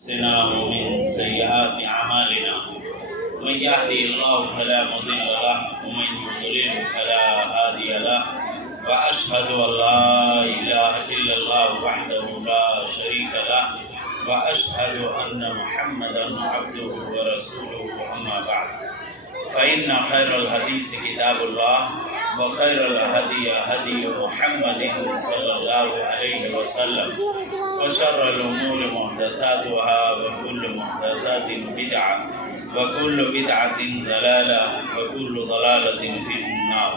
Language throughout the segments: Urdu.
أنفسنا ومن سيئات أعمالنا من يهدي الله فلا مضل له ومن يضلل فلا هادي له وأشهد أن لا إله إلا الله وحده لا شريك له وأشهد أن محمدا عبده ورسوله أما بعد فإن خير الحديث كتاب الله وخير الهدي هدي محمد صلى الله عليه وسلم وشر الأمور محدثاتها وكل محدثات بدعة وكل بدعة ضلالة وكل ضلالة في النار.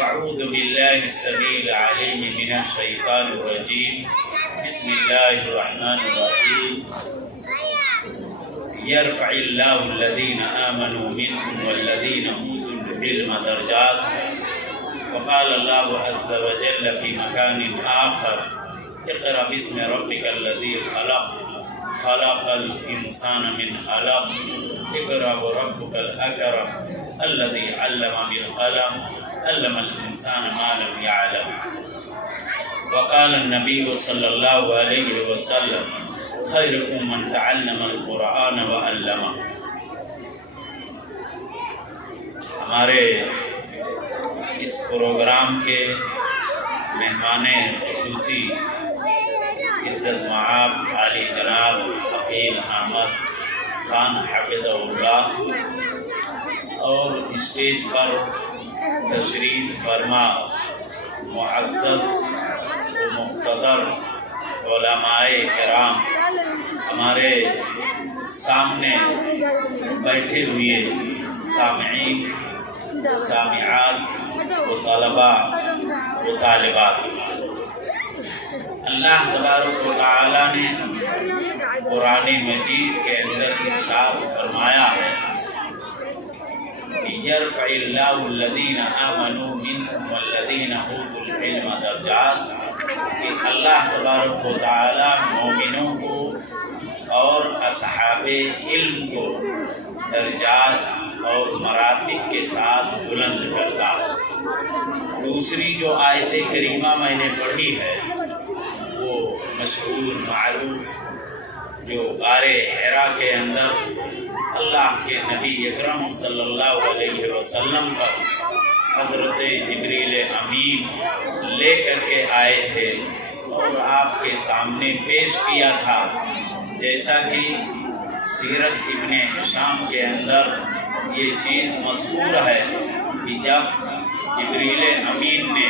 أعوذ بالله السميع العليم من الشيطان الرجيم. بسم الله الرحمن الرحيم. يرفع الله الذين آمنوا منكم والذين أوتوا العلم درجات. وقال الله عز وجل في مكان آخر: اقرأ باسم ربك الذي خلق الإنسان من علق. اقرأ وربك الأكرم الذي علم بالقلم علم الإنسان ما لم يعلم. وقال النبي صلى الله عليه وسلم: خيركم من تعلم القرآن وعلمه. ہمارے اس پروگرام کے مہمان خصوصی عزت مآب عالی جناب عقیل احمد خان حفظہ اللہ اور اسٹیج پر تشریف فرما معزز و مقتدر علماء کرام، ہمارے سامنے بیٹھے ہوئے سامعین و سامعات و طلباء و طالبات، اللہ تبارک و تعالی نے قرآن مجید کے اندر ارشاد فرمایا ہے: یرفع اللہ الذین آمنوا منکم والذین اوتوا العلم درجات، کہ اللہ تبارک و تعالی مومنوں کو اور اصحاب علم کو درجات اور مراتب کے ساتھ بلند کرتا ہے۔ دوسری جو آیت کریمہ میں نے پڑھی ہے وہ مشہور معروف جو غار حرا کے اندر اللہ کے نبی اکرم صلی اللہ علیہ وسلم پر حضرت جبریل امین لے کر کے آئے تھے اور آپ کے سامنے پیش کیا تھا، جیسا کہ سیرت ابن ہشام کے اندر یہ چیز مذکور ہے کہ جب جبریل امین نے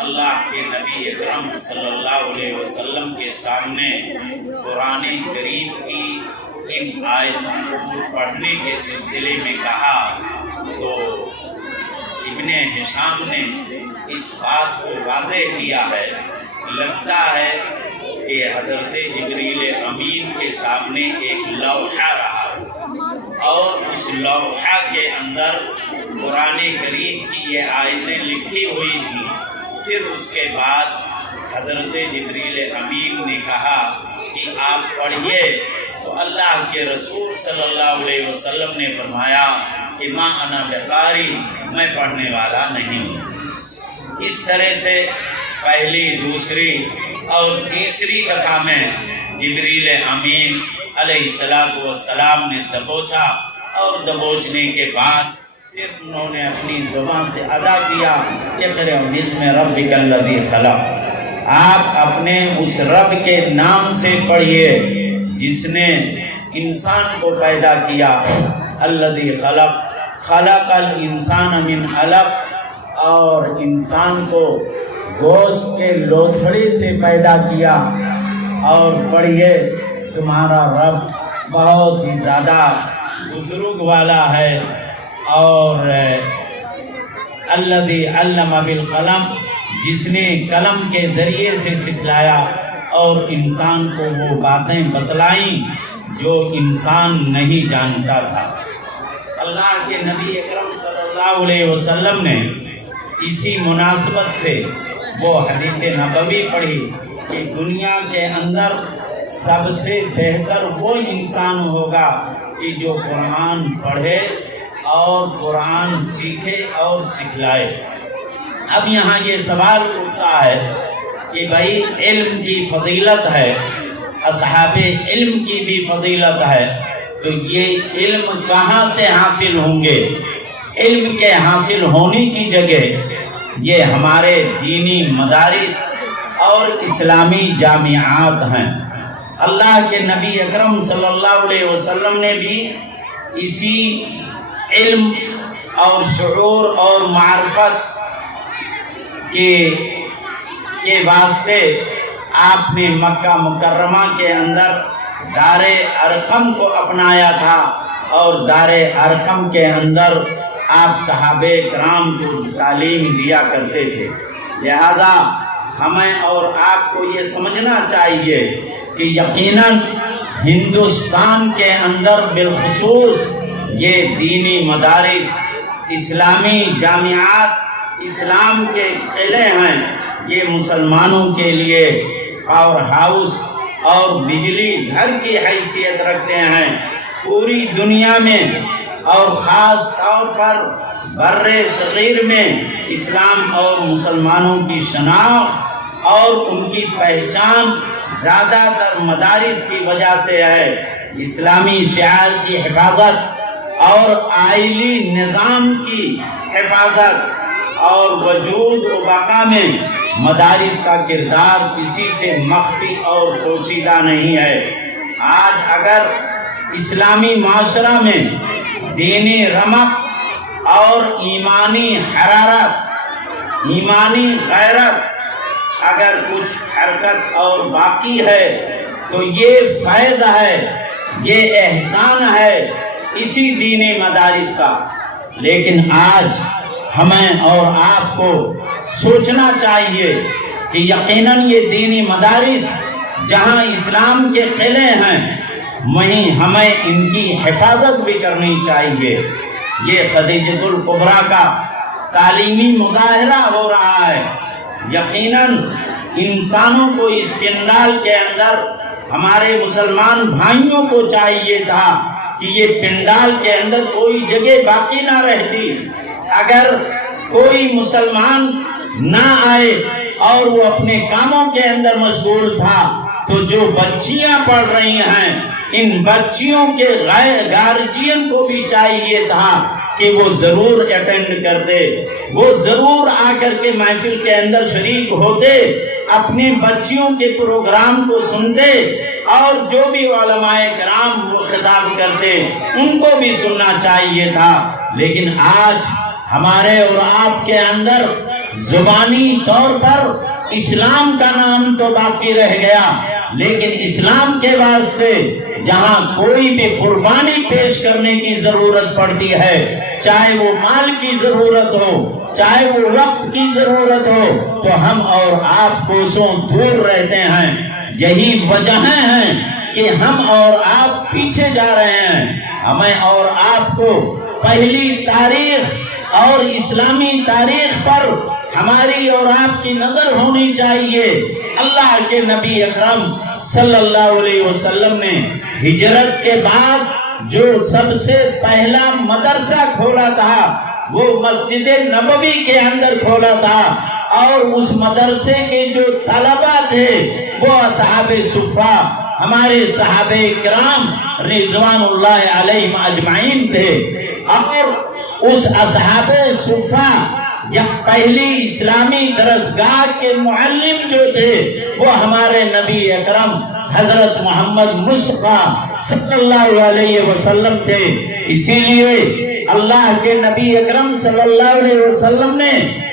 اللہ کے نبی اکرم صلی اللہ علیہ وسلم کے سامنے قرآن کریم کی ان آیتوں کو پڑھنے کے سلسلے میں کہا تو ابن ہشام نے اس بات کو واضح کیا ہے، لگتا ہے کہ حضرت جبریل امین کے سامنے ایک لوحہ رہا اور اس لوحہ کے اندر قرآن کریم کی یہ آیتیں لکھی ہوئی تھیں۔ پھر اس کے بعد حضرت جبریل امین نے کہا کہ آپ پڑھیے، تو اللہ کے رسول صلی اللہ علیہ وسلم نے فرمایا کہ ما انا بقاری، میں پڑھنے والا نہیں۔ اس طرح سے پہلی، دوسری اور تیسری دفعہ میں جبریل امین علیہ السلام نے دبوچا اور دبوچنے کے بعد پھر انہوں نے اپنی زبان سے ادا کیا: اقرأ باسم ربک الذی خلق، آپ اپنے اس رب کے نام سے پڑھیے جس نے انسان کو پیدا کیا۔ الذی خلق، خلق الانسان من علق، اور انسان کو گوشت کے لوتھڑی سے پیدا کیا۔ اور پڑھیے تمہارا رب بہت ہی زیادہ بزرگ والا ہے۔ اور الذی علم بالقلم، جس نے قلم کے ذریعے سے سکھلایا اور انسان کو وہ باتیں بتلائیں جو انسان نہیں جانتا تھا۔ اللہ کے نبی اکرم صلی اللہ علیہ وسلم نے اسی مناسبت سے وہ حدیث نبوی پڑھی کہ دنیا کے اندر سب سے بہتر وہ انسان ہوگا کہ جو قرآن پڑھے اور قرآن سیکھے اور سکھلائے۔ اب یہاں یہ سوال اٹھتا ہے کہ بھائی علم کی فضیلت ہے اصحاب علم کی بھی فضیلت ہے، تو یہ علم کہاں سے حاصل ہوں گے؟ علم کے حاصل ہونے کی جگہ یہ ہمارے دینی مدارس اور اسلامی جامعات ہیں۔ اللہ کے نبی اکرم صلی اللہ علیہ وسلم نے بھی اسی علم اور شعور اور معرفت کے واسطے آپ نے مکہ مکرمہ کے اندر دار ارقم کو اپنایا تھا، اور دار ارقم کے اندر آپ صحابہ کرام کو تعلیم دیا کرتے تھے۔ لہذا ہمیں اور آپ کو یہ سمجھنا چاہیے کہ یقیناً ہندوستان کے اندر بالخصوص یہ دینی مدارس، اسلامی جامعات، اسلام کے قلعے ہیں، یہ مسلمانوں کے لیے پاور ہاؤس اور بجلی گھر کی حیثیت رکھتے ہیں۔ پوری دنیا میں اور خاص طور پر بر صغیر میں اسلام اور مسلمانوں کی شناخت اور ان کی پہچان زیادہ تر مدارس کی وجہ سے ہے۔ اسلامی شعائر کی حفاظت اور آئلی نظام کی حفاظت اور وجود و بقا میں مدارس کا کردار کسی سے مخفی اور پوشیدہ نہیں ہے۔ آج اگر اسلامی معاشرہ میں دینی رمق اور ایمانی حرارت، ایمانی غیرت اگر کچھ حرکت اور باقی ہے تو یہ فیض ہے، یہ احسان ہے اسی دینی مدارس کا۔ لیکن آج ہمیں اور آپ کو سوچنا چاہیے کہ یقیناً یہ دینی مدارس جہاں اسلام کے قلعے ہیں، وہیں ہمیں ان کی حفاظت بھی کرنی چاہیے۔ یہ خدیجۃ الکبریٰ کا تعلیمی مظاہرہ ہو رہا ہے۔ یقیناً انسانوں کو اس پنڈال کے اندر، ہمارے مسلمان بھائیوں کو چاہیے تھا کہ یہ پنڈال کے اندر کوئی جگہ باقی نہ رہتی۔ اگر کوئی مسلمان نہ آئے اور وہ اپنے کاموں کے اندر مشغول تھا تو جو بچیاں پڑھ رہی ہیں، ان بچیوں کے گارجین کو بھی چاہیے تھا کہ وہ ضرور اٹینڈ کرتے، وہ ضرور آ کر کے محفل کے اندر شریک ہوتے، اپنی بچیوں کے پروگرام کو سنتے، اور جو بھی علماء کرام وہ خطاب کرتے ان کو بھی سننا چاہیے تھا۔ لیکن آج ہمارے اور آپ کے اندر زبانی طور پر اسلام کا نام تو باقی رہ گیا، لیکن اسلام کے واسطے جہاں کوئی بھی قربانی پیش کرنے کی ضرورت پڑتی ہے، چاہے وہ مال کی ضرورت ہو، چاہے وہ وقت کی ضرورت ہو، تو ہم اور آپ کوسوں دور رہتے ہیں۔ یہی وجہیں ہیں کہ ہم اور آپ پیچھے جا رہے ہیں۔ ہمیں اور آپ کو پہلی تاریخ اور اسلامی تاریخ پر ہماری اور آپ کی نظر ہونی چاہیے۔ اللہ کے نبی اکرم صلی اللہ علیہ وسلم نے ہجرت کے بعد جو سب سے پہلا مدرسہ کھولا تھا وہ مسجد نبوی کے اندر کھولا تھا، اور اس مدرسے کے جو طلبہ تھے وہ اصحاب صفہ، ہمارے صحابہ کرام رضوان اللہ علیہم اجمعین تھے۔ اور اس اصحاب صفہ جب پہلی اسلامی درسگاہ کے معلم جو تھے وہ ہمارے نبی اکرم حضرت محمد مصطفیٰ صلی اللہ علیہ وسلم تھے۔ اسی لیے اللہ کے نبی اکرم صلی اللہ علیہ وسلم نے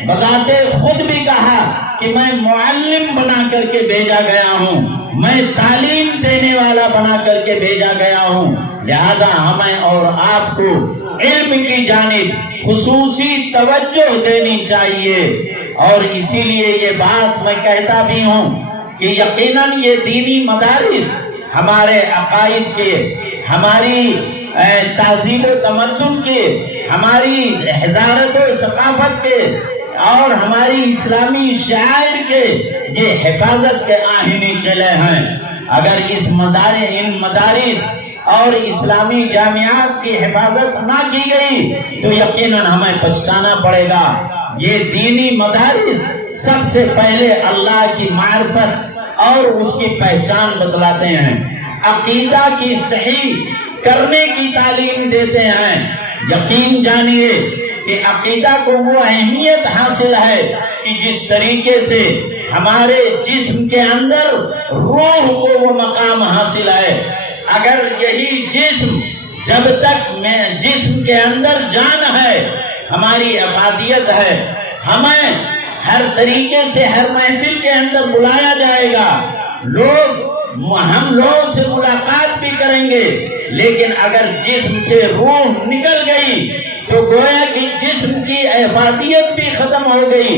بذات خود بھی کہا کہ میں معلم بنا کر کے بھیجا گیا ہوں، میں تعلیم دینے والا بنا کر کے بھیجا گیا ہوں۔ لہذا ہمیں اور آپ کو علم کی جانب خصوصی توجہ دینی چاہیے، اور اسی لیے یہ بات میں کہتا بھی ہوں کہ یقیناً یہ دینی مدارس ہمارے عقائد کے، ہماری تہذیب و تمدن کے، ہماری حضارت و ثقافت کے، اور ہماری اسلامی شعائر کے یہ حفاظت کے آہنی قلعے ہیں۔ اگر ان مدارس اور اسلامی جامعات کی حفاظت نہ کی گئی تو یقیناً ہمیں پچھتانا پڑے گا۔ یہ دینی مدارس سب سے پہلے اللہ کی معرفت اور اس کی پہچان بتلاتے ہیں، عقیدہ کی صحیح کرنے کی تعلیم دیتے ہیں۔ یقین جانیے کہ عقیدہ کو وہ اہمیت حاصل ہے کہ جس طریقے سے ہمارے جسم کے اندر روح کو وہ مقام حاصل ہے، اگر یہی جسم جب تک جسم کے اندر جان ہے، ہماری افادیت ہے، ہمیں ہر طریقے سے ہر محفل کے اندر بلایا جائے گا، ہم لوگوں سے ملاقات بھی کریں گے، لیکن اگر جسم سے روح نکل گئی تو گویا کہ جسم کی افادیت بھی ختم ہو گئی،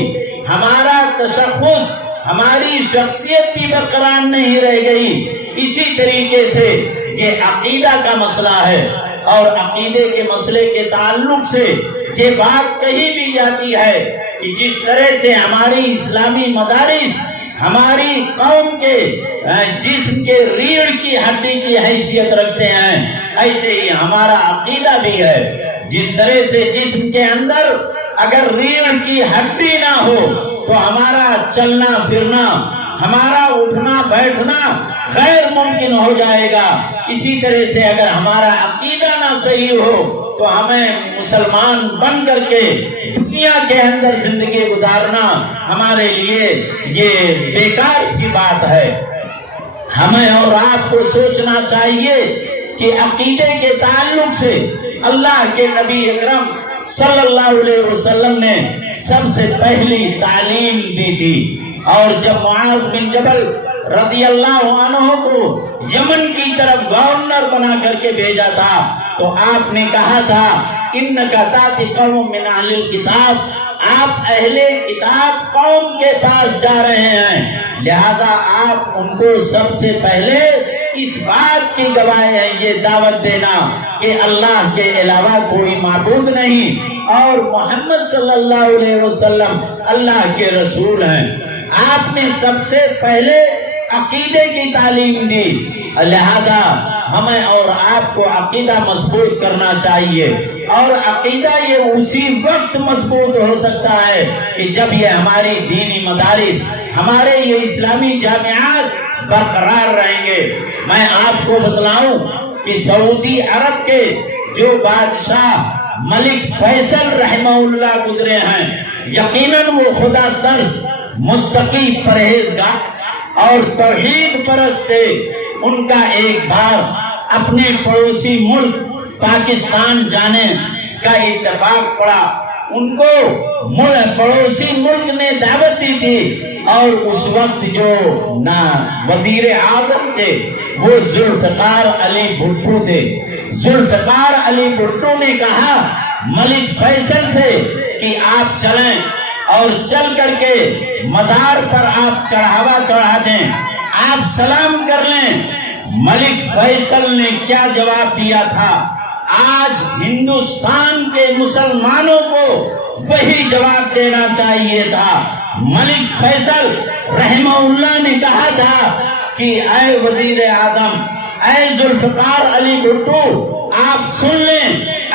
ہمارا تشخص، ہماری شخصیت بھی برقرار نہیں رہ گئی۔ اسی طریقے سے یہ عقیدہ کا مسئلہ ہے، اور عقیدے کے مسئلے کے تعلق سے یہ بات کہی بھی جاتی ہے کہ جس طرح سے ہماری اسلامی مدارس ہماری قوم کے جسم کے ریڑھ کی ہڈی کی حیثیت رکھتے ہیں، ایسے ہی ہمارا عقیدہ بھی ہے۔ جس طرح سے جسم کے اندر اگر ریڑھ کی ہڈی نہ ہو تو ہمارا چلنا پھرنا، ہمارا اٹھنا بیٹھنا غیر ممکن ہو جائے گا، اسی طرح سے اگر ہمارا عقیدہ نہ صحیح ہو تو ہمیں مسلمان بن کر کے دنیا کے اندر زندگی گزارنا ہمارے لیے یہ بیکار سی بات ہے۔ ہمیں اور آپ کو سوچنا چاہیے کہ عقیدے کے تعلق سے اللہ کے نبی اکرم صلی اللہ علیہ وسلم نے سب سے پہلی تعلیم دی تھی، اور جب معاذ بن جبل رضی اللہ عنہ کو یمن کی طرف گورنر بنا کر کے بھیجا تھا تو آپ نے کہا تھا انکا تاتی قوم من اہل الکتاب، آپ اہل کتاب قوم کے پاس جا رہے ہیں، لہذا آپ ان کو سب سے پہلے اس بات کی گواہی ہے یہ دعوت دینا کہ اللہ کے علاوہ کوئی معبود نہیں اور محمد صلی اللہ علیہ وسلم اللہ کے رسول ہیں۔ آپ نے سب سے پہلے عقیدے کی تعلیم دی، لہذا ہمیں اور آپ کو عقیدہ مضبوط کرنا چاہیے، اور عقیدہ یہ اسی وقت مضبوط ہو سکتا ہے کہ جب یہ ہماری دینی مدارس، ہمارے یہ اسلامی جامعات برقرار رہیں گے۔ میں آپ کو بتلاؤں کہ سعودی عرب کے جو بادشاہ ملک فیصل رحمہ اللہ گزرے ہیں، یقیناً وہ خدا ترس، متقی، پرہیزگار اور توحید پرست تھے۔ ان کا ایک بار اپنے پڑوسی ملک پاکستان جانے کا اتفاق پڑا، ان کو پڑوسی ملک نے دعوت دی تھی، اور اس وقت جو وزیر اعظم تھے وہ ذوالفقار علی بھٹو تھے۔ ذوالفقار علی بھٹو نے کہا ملک فیصل سے کہ آپ چلیں اور چل کر کے مزار پر آپ چڑھاوا چڑھا دیں، آپ سلام کر لیں۔ ملک فیصل نے کیا جواب دیا تھا؟ آج ہندوستان کے مسلمانوں کو وہی جواب دینا چاہیے تھا۔ ملک فیصل رحمہ اللہ نے کہا تھا کہ اے وزیر اعظم، اے ذوالفقار علی بھٹو، آپ سن لیں،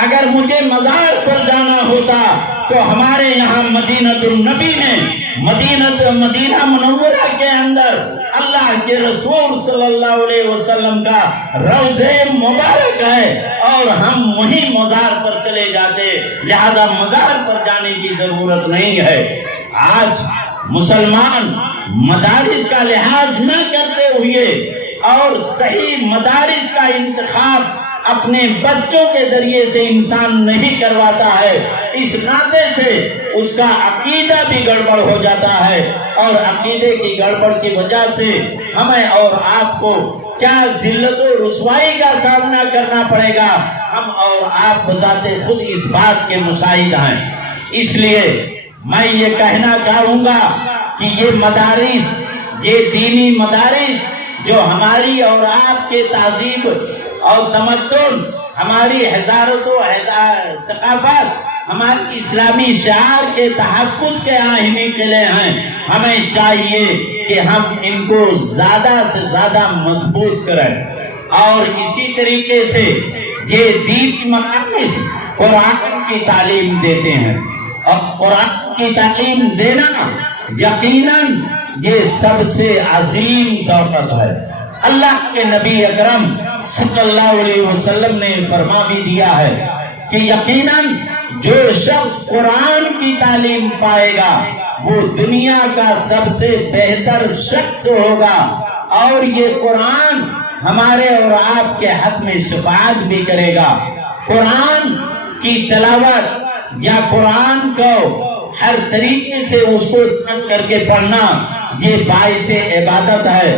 اگر مجھے مزار پر جانا ہوتا تو ہمارے یہاں مدینہ النبی نے مدینہ منورہ کے اندر اللہ کے رسول صلی اللہ علیہ وسلم کا روضہ مبارک ہے، اور ہم وہیں مزار پر چلے جاتے، لہذا مزار پر جانے کی ضرورت نہیں ہے۔ آج مسلمان مدارس کا لحاظ نہ کرتے ہوئے اور صحیح مدارس کا انتخاب اپنے بچوں کے ذریعے سے انسان نہیں کرواتا ہے، اس ناطے سے اس کا عقیدہ بھی گڑبڑ ہو جاتا ہے، اور عقیدے کی گڑبڑ کی وجہ سے ہمیں اور آپ کو کیا ذلت و رسوائی کا سامنا کرنا پڑے گا، ہم اور آپ بذات خود اس بات کے مشاہد ہیں۔ اس لیے میں یہ کہنا چاہوں گا کہ یہ مدارس، یہ دینی مدارس جو ہماری اور آپ کے تہذیب اور تمدن، ہماری حضارت و ثقافت، ہماری اسلامی شعار کے تحفظ کے آئینی قلعے ہیں، ہمیں چاہیے کہ ہم ان کو زیادہ سے زیادہ مضبوط کریں، اور اسی طریقے سے یہ دینی مدارس قرآن کی تعلیم دیتے ہیں، اور قرآن کی تعلیم دینا یقیناً یہ سب سے عظیم دولت ہے۔ اللہ کے نبی اکرم صلی اللہ علیہ وسلم نے فرما بھی دیا ہے کہ یقیناً جو شخص قرآن کی تعلیم پائے گا وہ دنیا کا سب سے بہتر شخص ہوگا، اور یہ قرآن ہمارے اور آپ کے حق میں شفاعت بھی کرے گا۔ قرآن کی تلاوت یا قرآن کو ہر طریقے سے اس کو سمجھ کر کے پڑھنا یہ باعث عبادت ہے،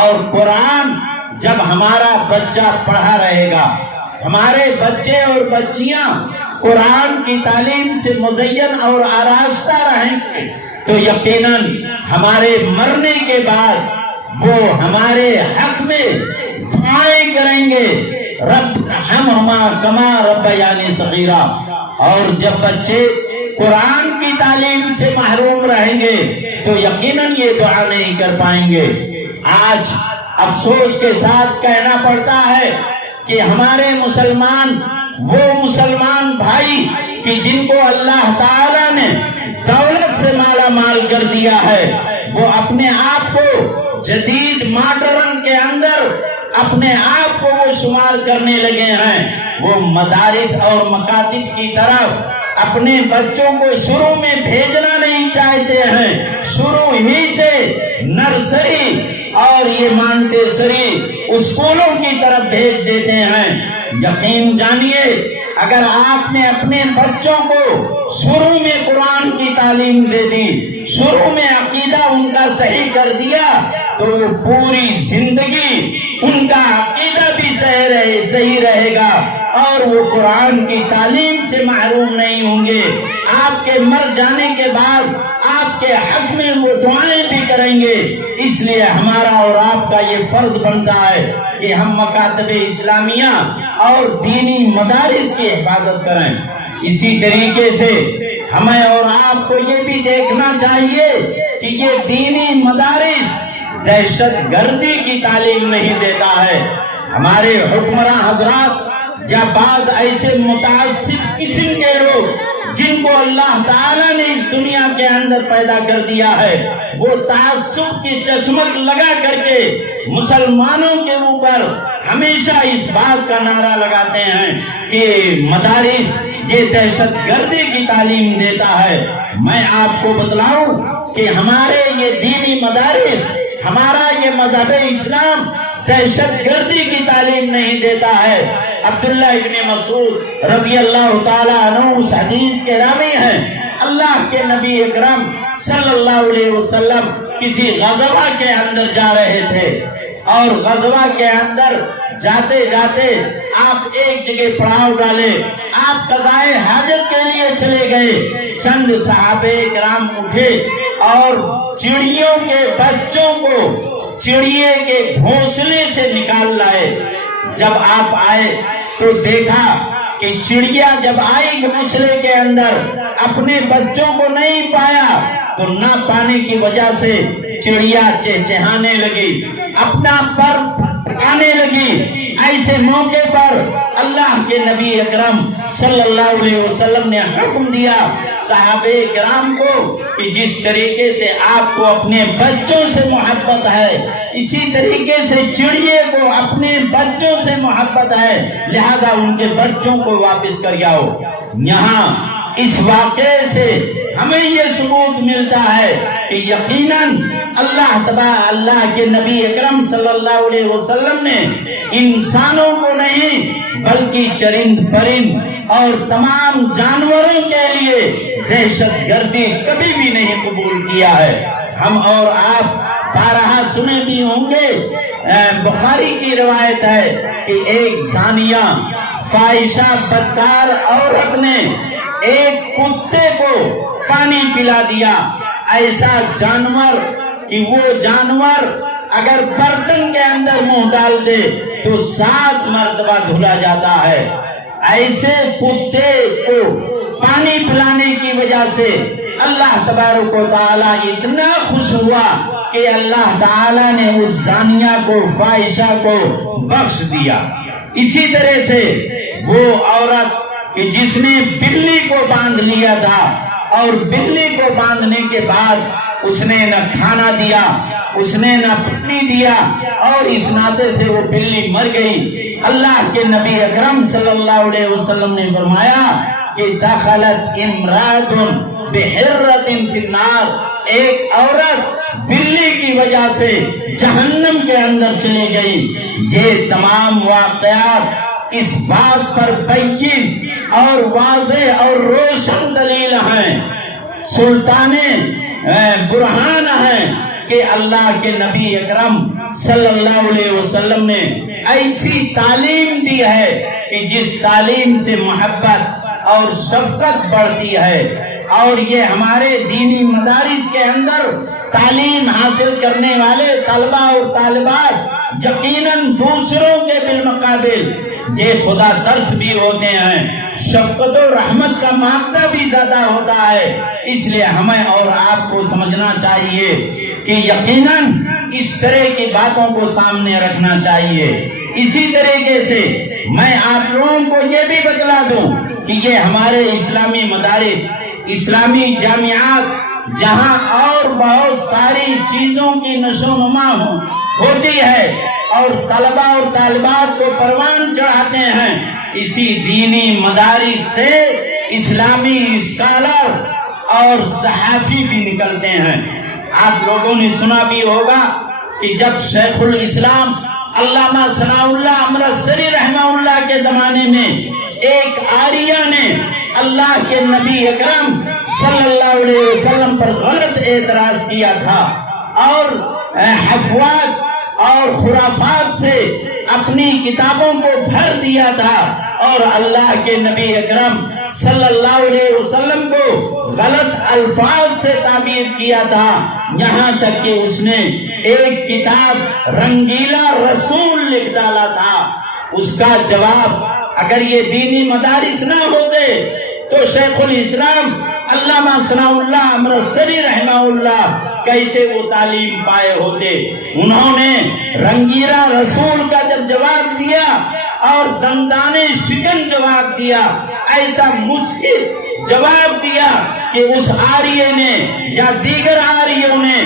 اور قرآن جب ہمارا بچہ پڑھا رہے گا، ہمارے بچے اور بچیاں قرآن کی تعلیم سے مزین اور آراستہ رہیں گے تو یقیناً ہمارے مرنے کے بعد وہ ہمارے حق میں دعائیں کریں گے، رب ارحمہما کما ربیانی صغیرا۔ اور جب بچے قرآن کی تعلیم سے محروم رہیں گے تو یقیناً یہ دعا نہیں کر پائیں گے۔ آج افسوس کے ساتھ کہنا پڑتا ہے کہ ہمارے مسلمان، وہ مسلمان بھائی کہ جن کو اللہ تعالیٰ نے دولت سے مالا مال کر دیا ہے، وہ اپنے آپ کو جدید ماڈرن کے اندر اپنے آپ کو وہ شمار کرنے لگے ہیں۔ وہ مدارس اور مکاتب کی طرف اپنے بچوں کو شروع میں بھیجنا نہیں چاہتے ہیں، شروع ہی سے نرسری اور یہ مانٹیسری اسکولوں کی طرف بھیج دیتے ہیں۔ یقین جانیے اگر آپ نے اپنے بچوں کو شروع میں قرآن کی تعلیم دے دی، شروع میں عقیدہ ان کا صحیح کر دیا تو وہ پوری زندگی ان کا عقیدہ بھی صحیح رہے گا اور وہ قرآن کی تعلیم سے محروم نہیں ہوں گے۔ آپ کے مر جانے کے بعد آپ کے حق میں وہ دعائیں بھی کریں گے۔ اس لیے ہمارا اور آپ کا یہ فرض بنتا ہے کہ ہم مکاتب اسلامیہ اور دینی مدارس کی حفاظت کریں۔ اسی طریقے سے ہمیں اور آپ کو یہ بھی دیکھنا چاہیے کہ یہ دینی مدارس دہشت گردی کی تعلیم نہیں دیتا ہے۔ ہمارے حکمراں حضرات یا بعض ایسے متعصب قسم کے لوگ جن کو اللہ تعالیٰ نے اس دنیا کے اندر پیدا کر دیا ہے، وہ تعصب کی چشمک لگا کر کے مسلمانوں کے اوپر ہمیشہ اس بات کا نعرہ لگاتے ہیں کہ مدارس یہ دہشت گردی کی تعلیم دیتا ہے۔ میں آپ کو بتلاؤں کہ ہمارے یہ دینی مدارس، ہمارا یہ مذہب اسلام دہشت گردی کی تعلیم نہیں دیتا ہے۔ عبداللہ ابن مسعود رضی اللہ تعالیٰ عنہ اس حدیث کے راوی ہیں، اللہ کے نبی اکرم صلی اللہ علیہ وسلم کسی غزوہ کے اندر جا رہے تھے، اور غزوہ کے اندر جاتے جاتے آپ ایک جگہ پڑاؤ ڈالے، آپ قضائے حاجت کے لیے چلے گئے۔ چند صحابہ کرام اٹھے اور چڑیوں کے بچوں کو چڑیے کے گھونسلے سے نکال لائے۔ جب آپ آئے تو دیکھا کہ چڑیا جب آئی گھونسلے کے اندر اپنے بچوں کو نہیں پایا تو نہ پانے کی وجہ سے چڑیا چہچہانے لگی، اپنا پر پھٹانے لگی۔ ایسے موقع پر اللہ کے نبی اکرم صلی اللہ علیہ وسلم نے حکم دیا صحابہ کرام کو کہ جس طریقے سے آپ کو اپنے بچوں سے محبت ہے، اسی طریقے سے چڑیے کو اپنے بچوں سے محبت ہے، لہذا ان کے بچوں کو واپس کر جاؤ۔ یہاں اس واقعے سے ہمیں یہ ثبوت ملتا ہے کہ یقیناً اللہ کے نبی اکرم صلی اللہ علیہ وسلم نے انسانوں کو نہیں بلکہ چرند پرند اور تمام جانوروں کے لیے دہشت گردی کبھی بھی نہیں قبول کیا ہے۔ ہم اور آپ بارہا سنے بھی ہوں گے، بخاری کی روایت ہے کہ ایک زانیہ فاحشہ بدکار عورت نے ایک کتے کو پانی پلا دیا، ایسا جانور کہ وہ جانور اگر برتن کے اندر منہ ڈال دے تو 7 مرتبہ دھلا جاتا ہے۔ ایسے کتے کو پانی پلانے کی وجہ سے اللہ تبارک و تعالیٰ اتنا خوش ہوا کہ اللہ تعالیٰ نے اس زانیہ کو، فاحشہ کو بخش دیا۔ اسی طرح سے وہ عورت کہ جس نے بلی کو باندھ لیا تھا، اور بلی کو باندھنے کے بعد اس نے نہ کھانا دیا، اس نے نہ پانی دیا، اور اس ناطے سے وہ بلی مر گئی۔ اللہ کے نبی اکرم صلی اللہ علیہ وسلم نے فرمایا کہ دخلت امرأۃ بحرۃ فی النار، ایک عورت بلی کی وجہ سے جہنم کے اندر چلی گئی۔ یہ تمام واقعات اس بات پر بین اور واضح اور روشن دلیل ہیں، سلطان برہان ہیں کہ اللہ کے نبی اکرم صلی اللہ علیہ وسلم نے ایسی تعلیم دی ہے کہ جس تعلیم سے محبت اور شفقت بڑھتی ہے۔ اور یہ ہمارے دینی مدارس کے اندر تعلیم حاصل کرنے والے طلبہ اور طالبات یقیناً دوسروں کے بالمقابل یہ خدا ترس بھی ہوتے ہیں، شفقت و رحمت کا مادہ بھی زیادہ ہوتا ہے۔ اس لیے ہمیں اور آپ کو سمجھنا چاہیے کہ یقیناً اس طرح کی باتوں کو سامنے رکھنا چاہیے۔ اسی طریقے سے میں آپ لوگوں کو یہ بھی بتلا دوں کہ یہ ہمارے اسلامی مدارس، اسلامی جامعات، جہاں اور بہت ساری چیزوں کی نشو و نما ہوتی ہے اور طلبہ اور طالبات کو پروان چڑھاتے ہیں، اسی دینی مدارس سے اسلامی اسکالر اور صحافی بھی نکلتے ہیں۔ آپ لوگوں نے سنا بھی ہوگا کہ جب شیخ الاسلام علامہ ثناء اللہ امرتسری رحمہ اللہ کے زمانے میں ایک آریہ نے اللہ کے نبی اکرم صلی اللہ علیہ وسلم پر غلط اعتراض کیا تھا اور افواہ اور خرافات سے اپنی کتابوں کو بھر دیا تھا اور اللہ کے نبی اکرم صلی اللہ علیہ وسلم کو غلط الفاظ سے تعبیر کیا تھا، یہاں تک کہ اس نے ایک کتاب رنگیلا رسول لکھ ڈالا تھا۔ اس کا جواب، اگر یہ دینی مدارس نہ ہوتے تو شیخ الاسلام علامہ ثناء اللہ امرتسری رحمہ اللہ کیسے وہ تعلیم پائے ہوتے؟ انہوں نے رنگیلا رسول کا جب جواب دیا اور دندانے شکن جواب دیا، ایسا مسکت جواب دیا کہ اس آریے نے یا دیگر آریوں نے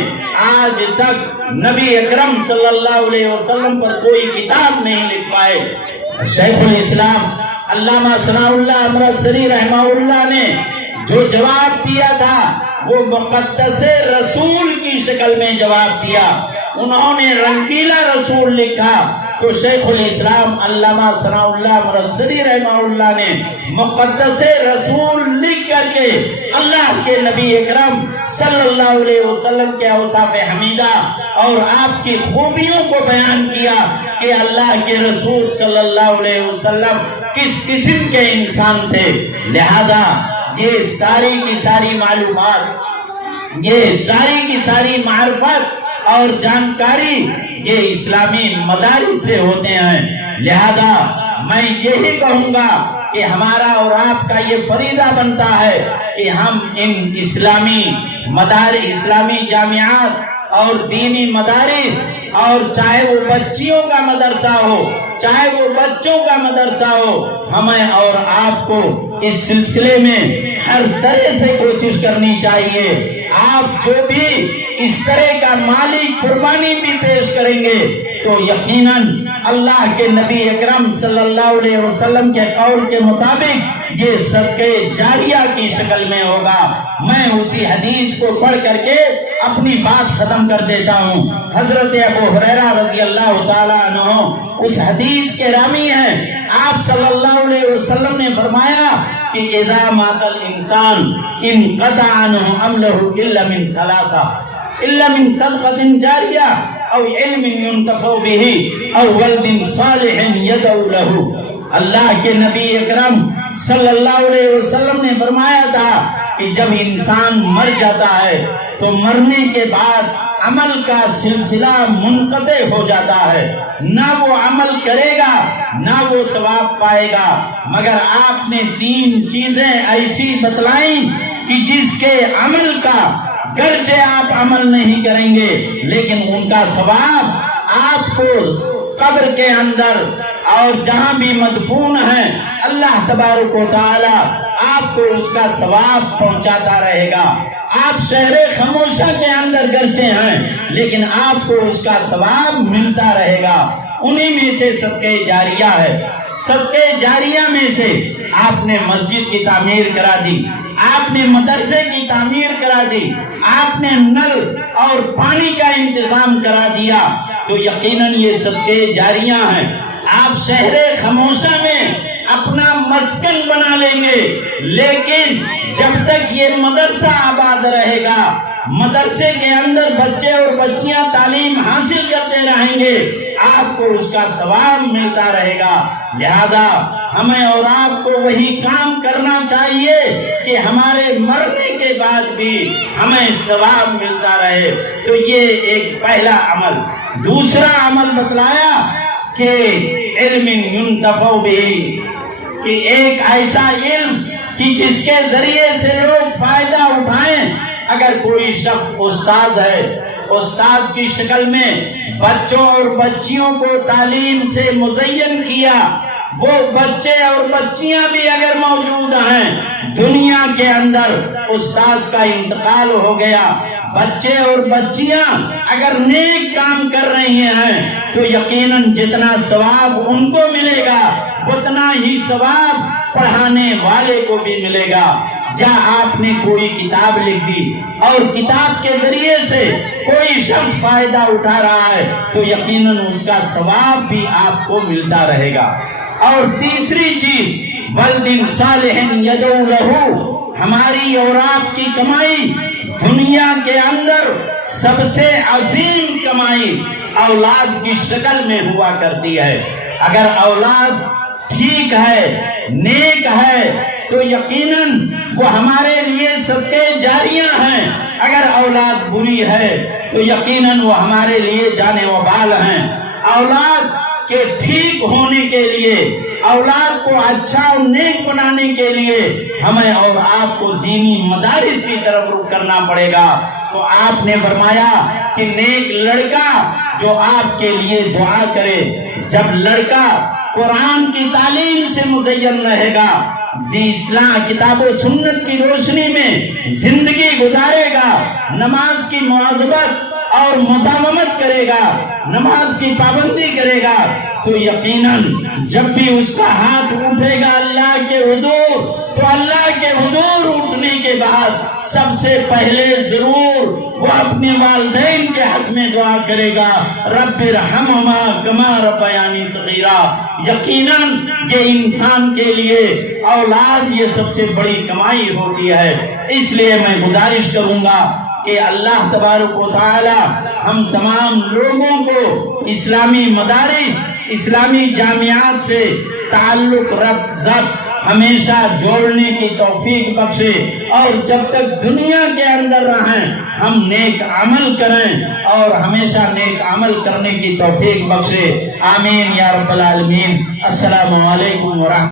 آج تک نبی اکرم صلی اللہ علیہ وسلم پر کوئی کتاب نہیں لکھ پائے۔ شیخ الاسلام علامہ ثناء اللہ امرتسری رحمہ اللہ نے جو جواب دیا تھا وہ مقدس رسول کی شکل میں جواب دیا۔ انہوں نے رنگیلا رسول لکھا تو شیخ الاسلام علامہ ثناء اللہ امرتسری رحمہ اللہ نے مقدس رسول لکھ کر کے اللہ کے نبی اکرم صلی اللہ علیہ وسلم کے اوصاف حمیدہ اور آپ کی خوبیوں کو بیان کیا کہ اللہ کے رسول صلی اللہ علیہ وسلم کس قسم کے انسان تھے۔ لہذا یہ ساری کی ساری معلومات، یہ ساری کی ساری معرفت اور جانکاری یہ اسلامی مدارس سے ہوتے ہیں۔ لہذا میں یہی کہوں گا کہ ہمارا اور آپ کا یہ فریضہ بنتا ہے کہ ہم ان اسلامی مدارس، اسلامی جامعات اور دینی مدارس، اور چاہے وہ بچیوں کا مدرسہ ہو چاہے وہ بچوں کا مدرسہ ہو، ہمیں اور آپ کو اس سلسلے میں ہر طرح سے کوشش کرنی چاہیے۔ آپ جو بھی اس طرح کا مالی قربانی بھی پیش کریں گے تو یقیناً اللہ کے نبی اکرم صلی اللہ علیہ وسلم کے قول کے مطابق یہ صدقے جاریہ کی شکل میں ہوگا۔ میں اسی حدیث کو پڑھ کر کے اپنی بات ختم کر دیتا ہوں۔ حضرت ابو ہریرہ رضی اللہ تعالیٰ عنہ اس حدیث کے راوی ہیں۔ آپ صلی اللہ علیہ وسلم نے فرمایا کہ اذا مات الانسان انقطع عنہ عملہ الا من ثلاثہ، الا من صدقۃ جاریہ او علم ينتفع به او ولد صالح يدعو له۔ اللہ کے نبی اکرم صلی اللہ علیہ وسلم نے فرمایا تھا کہ جب انسان مر جاتا ہے تو مرنے کے بعد عمل کا سلسلہ منقطع ہو جاتا ہے، نہ وہ عمل کرے گا نہ وہ ثواب پائے گا، مگر آپ نے 3 چیزیں ایسی بتلائیں کہ جس کے عمل کا گرچہ آپ عمل نہیں کریں گے لیکن ان کا ثواب آپ کو قبر کے اندر اور جہاں بھی مدفون ہیں اللہ تبارک و تعالی آپ کو اس کا ثواب پہنچاتا رہے گا. آپ شہر خاموشہ کے اندر گرچہ ہیں لیکن آپ کو اس کا ثواب ملتا رہے گا. انہی میں سے صدقہ جاریہ ہے. صدقہ جاریہ میں سے آپ نے مسجد کی تعمیر کرا دی, آپ نے مدرسے کی تعمیر کرا دی, آپ نے نل اور پانی کا انتظام کرا دیا, تو یقیناً یہ صدقہ جاریہ ہیں. آپ شہر خاموشہ میں اپنا مسکن بنا لیں گے لیکن جب تک یہ مدرسہ آباد رہے گا, مدرسے کے اندر بچے اور بچیاں تعلیم حاصل کرتے رہیں گے, آپ کو اس کا ثواب ملتا رہے گا. لہذا ہمیں اور آپ کو وہی کام کرنا چاہیے کہ ہمارے مرنے کے بعد بھی ہمیں ثواب ملتا رہے. تو یہ ایک پہلا عمل. دوسرا عمل بتلایا کہ علم ينتفع به, کہ ایک ایسا علم کہ جس کے ذریعے سے لوگ فائدہ اٹھائیں. اگر کوئی شخص استاذ ہے, استاذ کی شکل میں بچوں اور بچیوں کو تعلیم سے مزین کیا, وہ بچے اور بچیاں بھی اگر موجود ہیں, دنیا کے اندر استاذ کا انتقال ہو گیا, بچے اور بچیاں اگر نیک کام کر رہی ہیں تو یقیناً جتنا ثواب ان کو ملے گا اتنا ہی ثواب پڑھانے والے کو بھی ملے گا. جہاں آپ نے کوئی کتاب لکھ دی اور کتاب کے ذریعے سے کوئی شخص فائدہ اٹھا رہا ہے تو یقیناً اس کا ثواب بھی آپ کو ملتا رہے گا. اور تیسری چیز, ولد صالح یدعو لہ, ہماری اور آپ کی کمائی دنیا کے اندر سب سے عظیم کمائی اولاد کی شکل میں ہوا کرتی ہے. اگر اولاد ٹھیک ہے, نیک ہے, تو یقیناً وہ ہمارے لیے صدقہ جاریہ ہیں. اگر اولاد بری ہے تو یقیناً وہ ہمارے لیے جانے وبال ہیں. اولاد کے ٹھیک ہونے کے لیے, اولاد کو اچھا اور نیک بنانے کے لیے ہمیں اور آپ کو دینی مدارس کی طرف رخ کرنا پڑے گا. تو آپ نے فرمایا کہ نیک لڑکا جو آپ کے لیے دعا کرے. جب لڑکا قرآن کی تعلیم سے مزین رہے گا, اسلام کتاب و سنت کی روشنی میں زندگی گزارے گا, نماز کی مواظبت اور مداومت کرے گا, نماز کی پابندی کرے گا, تو یقیناً جب بھی اس کا ہاتھ اٹھے گا اللہ کے حضور, تو اللہ کے حضور اٹھنے کے بعد سب سے پہلے ضرور وہ اپنے والدین کے حق میں دعا کرے گا, رب ارحمہما کما ربیانی صغیرا. یقیناً یہ انسان کے لیے اولاد یہ سب سے بڑی کمائی ہوتی ہے. اس لیے میں گزارش کروں گا کہ اللہ تبارک و تعالی ہم تمام لوگوں کو اسلامی مدارس, اسلامی جامعات سے تعلق ربط ہمیشہ جوڑنے کی توفیق بخشے, اور جب تک دنیا کے اندر رہیں ہم نیک عمل کریں اور ہمیشہ نیک عمل کرنے کی توفیق بخشے. آمین یا رب العالمین. السلام علیکم ورحمۃ